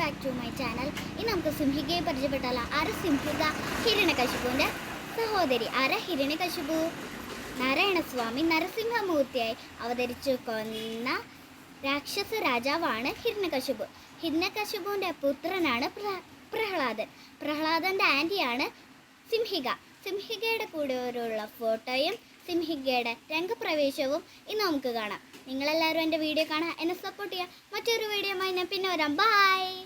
Back to my channel. ഇനി നമുക്ക് സിംഹികയെ പരിചയപ്പെട്ടാലോ. ആര സിംഹിക? ഹിരണ്യകശിപുവിൻ്റെ സഹോദരി. ആര ഹിരണ്യകശിപു? നാരായണസ്വാമി നരസിംഹമൂർത്തിയായി അവതരിച്ചു കൊന്ന രാക്ഷസ രാജാവാണ് ഹിരണ്യകശിപു. ഹിരണ്യകശിപുവിൻ്റെ പുത്രനാണ് പ്രഹ്ലാദൻ. പ്രഹ്ലാദൻ്റെ ആൻറ്റിയാണ് സിംഹിക. സിംഹികയുടെ കൂടെയുള്ള ഫോട്ടോയും സിംഹികയുടെ രംഗപ്രവേശവും ഇന്ന് നമുക്ക് കാണാം. നിങ്ങളെല്ലാവരും എൻ്റെ വീഡിയോ കാണാൻ എന്നെ സപ്പോർട്ട് ചെയ്യുക. മറ്റൊരു വീഡിയോയുമായി ഞാൻ പിന്നെ വരാം. ബൈ.